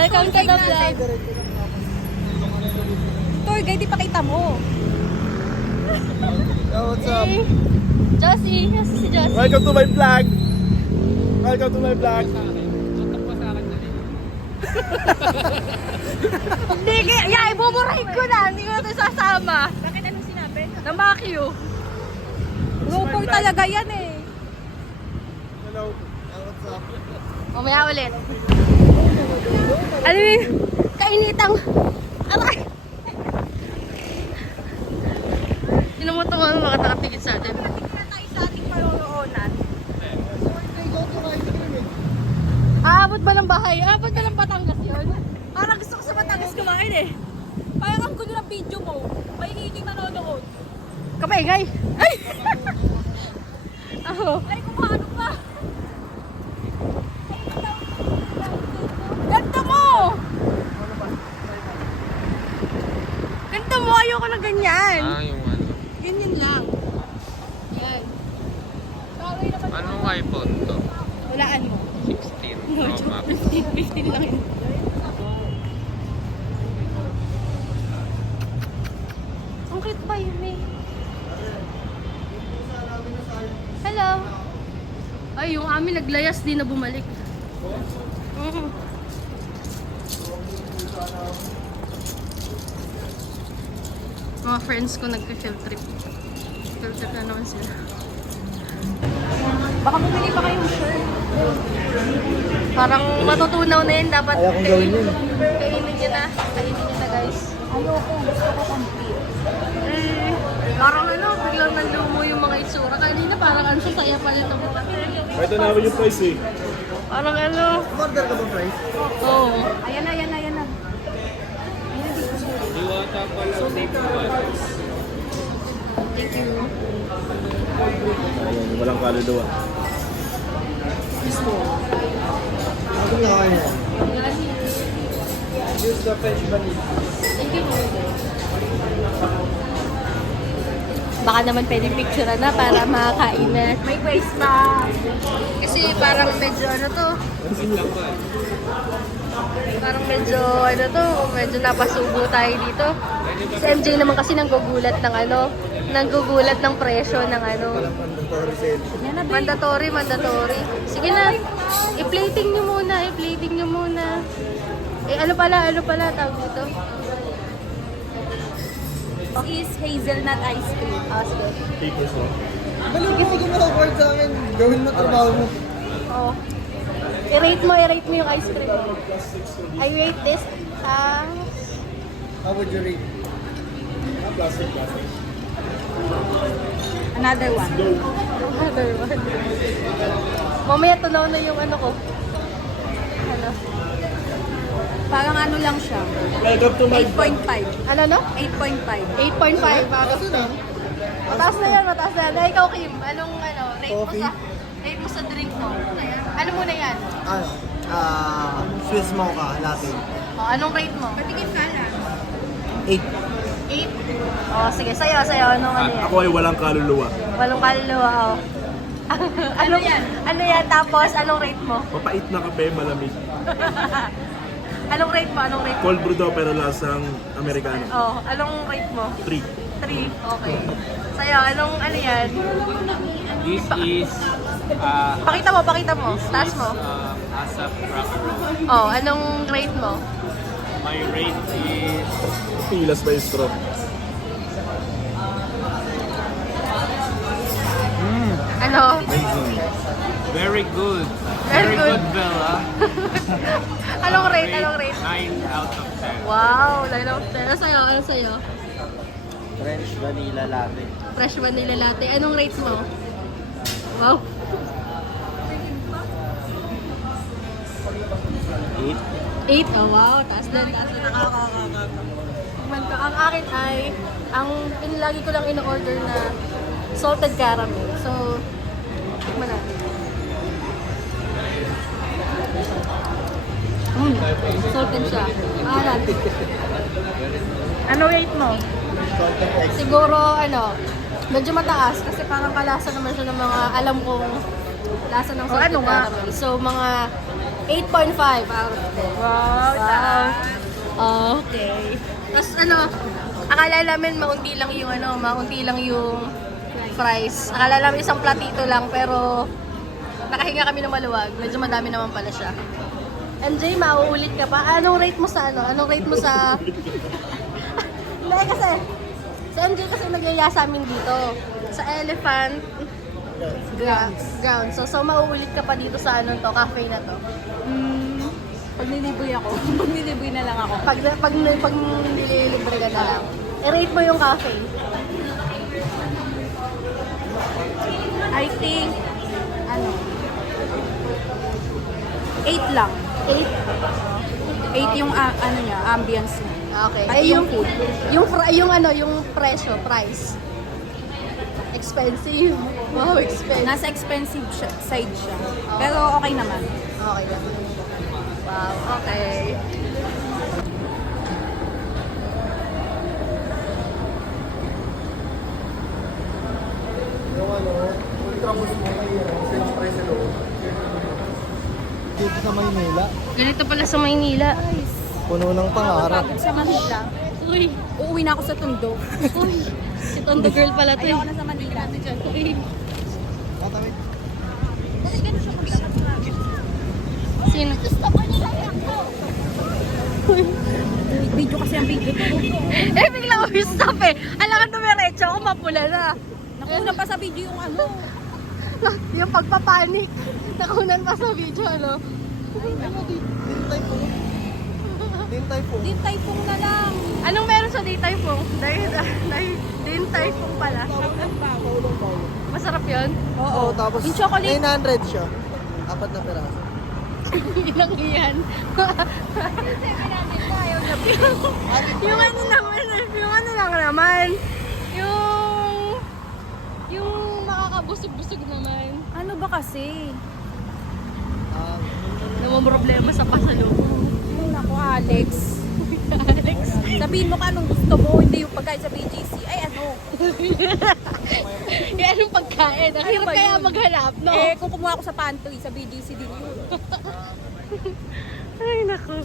Welcome to the vlog. Tour guide, ipakita mo. Yo, what's up? Hey, Josie. Yes, si Josie. Welcome to my vlog! Welcome to my vlog! Hindi, yeah, ibuburahin ko na. Hindi ko na ito sasama. Bakit anong sinabi? Namakyo. GoPro talaga yan eh. Hello. What's up? Mamaya ulit. Ano yun? Kainitang... Aray! Sino mo itong mga nakatingin sa atin? Tingnan tayo sa ating paroroonan. Aabot ba ng bahay? Aabot ba ng Batangas yun? Parang gusto ko sa Batangas kumain eh. Parang ang gulo ng video mo. Mahihiling manonood. Kapaingay! Ay! Ako. Ay, kumano pa. Ganda mo! Ganda mo! Ayoko na ganyan. Yung ano. Ganyan lang. Yan. Bagay naman. Anong iPhone to? Walaan mo. 16 No, Pro Max. 15 lang yun. Ang cute pa yun eh. Hello. Ay, yung amin naglayas din na bumalik. Mga friends ko nagka-field trip. Field trip na naman sila. Baka bumili pa kayong shirt. Parang matutunaw na yun. Dapat Ayaw kong gawin yun. kainin nyo na. Kainin nyo na guys. Ayoko, gusto ko complete. Eh, parang ano, biglang nanlumo yung mga itsura. Kanina parang ano, saya pa nito. Ito namin yung price eh. Parang ano, Order ka ba price? oo. Ayan na, ayan na, ayan na. Diwata pala. Thank you. Ayun, walang kaluluwa. Ako na kaya. Use the French vanilla. Thank you. Baka naman pwedeng picture na para makakain na. May face pa. Kasi parang medyo ano to. Parang medyo ano to, medyo napasubo tayo dito. Si MJ naman kasi nanggugulat ng ano, nanggugulat ng presyo ng ano. Mandatory sale. Yan na, babe. Mandatory. Sige na, i-plating nyo muna. Eh ano pala tawag dito? This is hazelnut ice cream. Sige. Papers mo. Dali, sige mo award sa akin. Gawin mo trabaho mo. Oo. I-rate mo yung ice cream. I rate this as... How would you rate? Plastic. Another one. Another one. Mamaya tunaw na yung ano ko. Ano? Parang ano lang siya. Welcome to my 8.5. Ano no? 8.5. 8.5. Kasi na. Mataas na yan. Eh, ikaw Kim, anong ano, Coffee? rate mo sa drink mo? Ano muna yan? Swiss mocha latte. O, anong rate mo? Patingin ka lang. 8. 8? O, sige, sa'yo. Anong ano yan? Ako ay walang kaluluwa. Walong kaluluwa, o. Ano yan? Ano yan? Tapos, anong rate mo? Mapait na kape, malamig. Anong rate mo? Cold brew daw pero lasang Amerikano. Oh, anong rate mo? 3. 3. Okay. Sa'yo, anong ano yan? This is Pakita mo. Taas mo. ASAP Rock Roll. Oh, anong rate mo? My rate is Pilas pa yung straw. Ano? Amazing. very good. Very good. Bella. Anong rate? 9 out of 10. Wow, line of 10. Ano sa'yo? French vanilla latte. Fresh vanilla latte. Anong rates mo? Wow. 8. 8? Oh, wow. Taas din. Ang akin ay, lagi ko lang in-order na salted caramel. So, tikman natin. Salted siya. Maalat. Ano rate mo? Siguro, medyo mataas kasi parang kalasa naman siya ng mga alam kong Lasa ng Oh, salted ano nga? caramel. So, mga 8.5 out of 10. Wow, Okay. Tapos ano, akala namin maunti lang yung fries. Akala namin isang platito lang, pero nakahinga kami ng maluwag. Medyo madami naman pala siya. MJ, mauulit ka pa? Anong rate mo sa ano? Anong rate mo sa... Hindi kasi, si MJ kasi nagyaya sa amin dito. Sa Elephant Ground. So mauulit ka pa dito sa ano to, cafe na to. Pag niliboy ako, pag niliboy na lang ako. Pag nililibre ka na lang. I-rate mo yung cafe. I think, 8 lang. 8 yung niya, ambience niya. Okay. Pati yung food. Yung presyo, price. Expensive. Wow, expensive. Nasa expensive side siya. Pero okay naman. Okay lang. Wow, okay. Yung ultra boost mo may French fries sa loob. Dito sa Maynila, Ganito pala sa Maynila. puno ng pangarap. Pagod sa Manila. Uy, Uuwi na ako sa Tondo. uy. Si Tondo girl pala to. Ayoko na sa Manila. Uy. Matawid. Kasi gano'n siya maglakad. Sino? Video kasi ang video to. Eh, biglang stop eh. Alam ka dumiretso ako, mapula na. Nakuha pa sa video yung ano. Yung pagpapanik. Nakunan pa sa video, ano? Din Typhoon. Din typhoon na lang. Anong meron sa Day Typhoon? Din Typhoon pala. Masarap yun? Oo, tapos Yung chocolate. 900 siya. 4 na peraso. Ilang yan. Yung ano naman, yung ano lang naman. Yung makakabusog-busog naman. Ano ba kasi? Namang problema sa pasalubong. Ay, naku, Alex. Sabihin mo ka anong gusto mo, hindi yung pagkain sa BGC. Ay, ano? Eh, anong pagkain? Ang hirap ba kaya yun? maghanap, no? Eh, kung kumuha ako sa pantry, sa BGC din yun. Ay, naku.